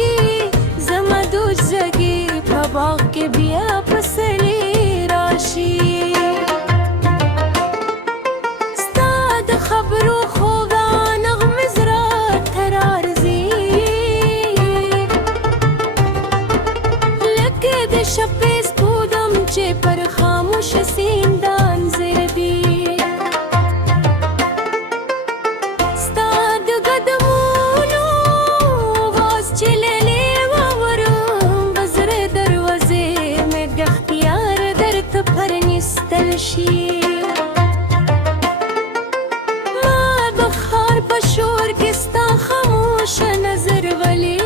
شي زما دوزګي په باغ کې بیا پسرلی راشي ستا د خبرو خوږه نغمه زړه ته راځي لکه د شپې سپودم چې پر خاموش سیندان زربي ما بخار بشور کې ستا خاموش نظر ولي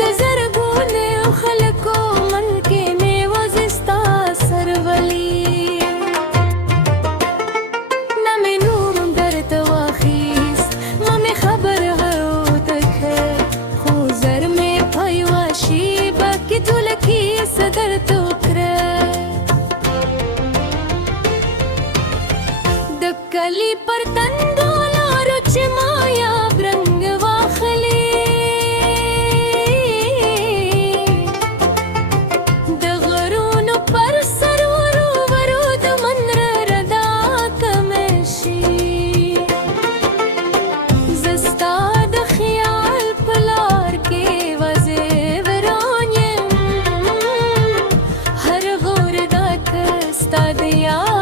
د زرګونه خلکو من کې مې وځي ستا سر ولي نه مې نور درته واخیست ما مې خبر غوته کړ خو زر مې پایوا شي باقي ټول کې صدر تو کلی پر تندو لارو چې مایا برنګ واخلي د غرونو پر سر ورو ورو د منر ردا کمشي زستا د خیال پلار کې وځي ورانیم هر غور دا کستا د یاد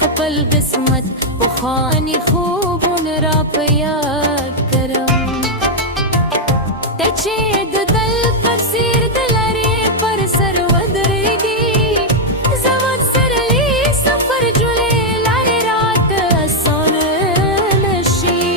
خپل قسمت وخاني خوبون را په یاد کرم ته چې د دل پر سیر د لرې پر سر ودرېږي زموږ سرلی سفر جوړې لارې راته آسان نشي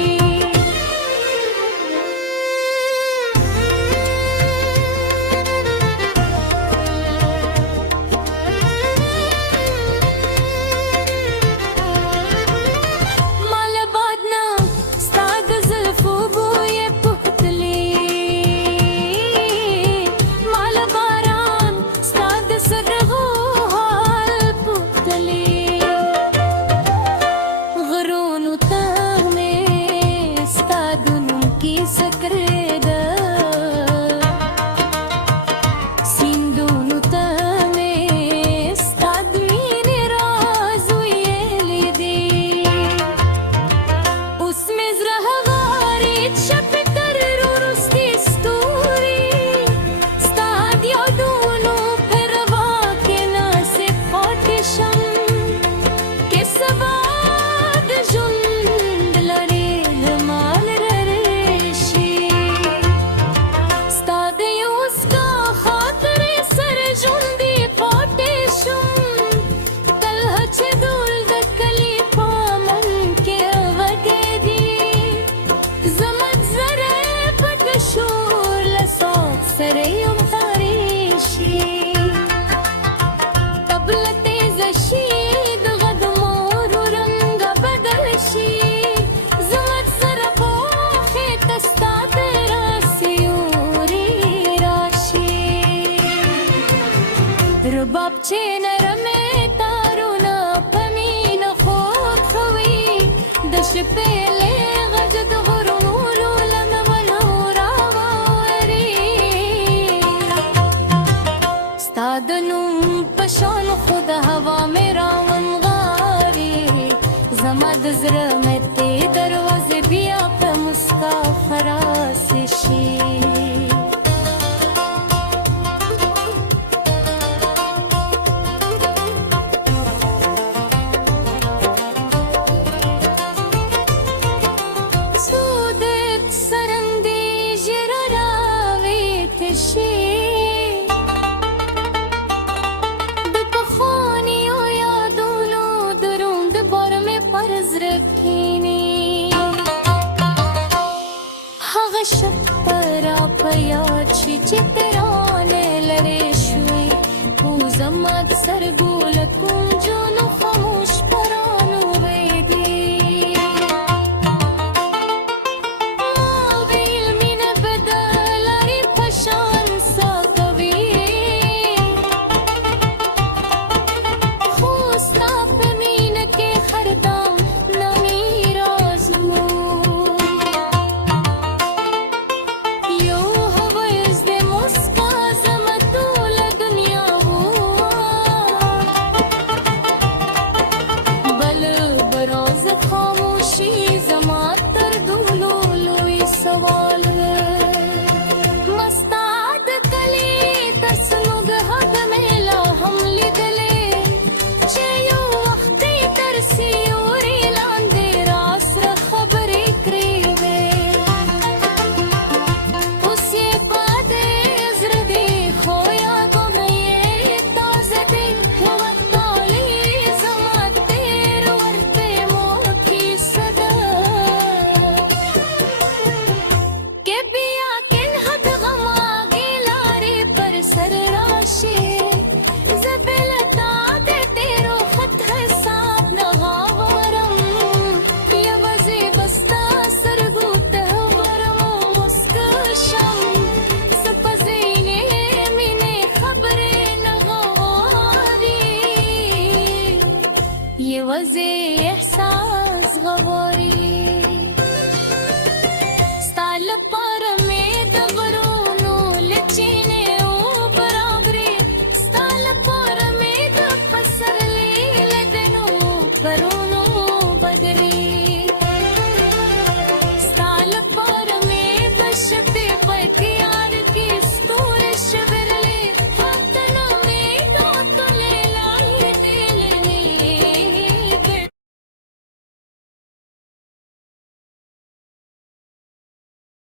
رباب چې نرمې تارونه په مینه خوږ خوي د شپېلې غږ د غرونو لمبو راوړي ستا د نوم په شان خو د هوا مې راونغاړي زما د زړه متې دروازې بیا په مسکا خلاص شي د پخوانیو یادونو د روند بارم شپرا پیاچی چترانه لره شوی زماد سرگول کنجونو خاموش پرانو ویدی ویل مین بدلاری پشان ساکوی خوستا پمین کے خردام نمی رازو یو هویز ده مسکا زمتول دنیا بل بروز خاموشی زما تر دولو لوی سوال مستاد کلی تسنوگ حق میلا هم لیدلے چه یو وقتی ترسی اوری لاندے راس را خبری کریوے اسی پادے ازردی خویا گمیے تازه دے وقتالی زما تیر ورتے موکی صدا کہ بیا کن حد غما گیلاری پر سر راشی زبلتا دے تیرو خط حساب نغاورم یا وزی بستا سرگوت ورم مسکشم سپزینے مینے خبر نغاری یہ وزی احساس غواری ستال پر میں دغرونو لچینے او برابری ستال پر میں د پسر لی لدنو پرونو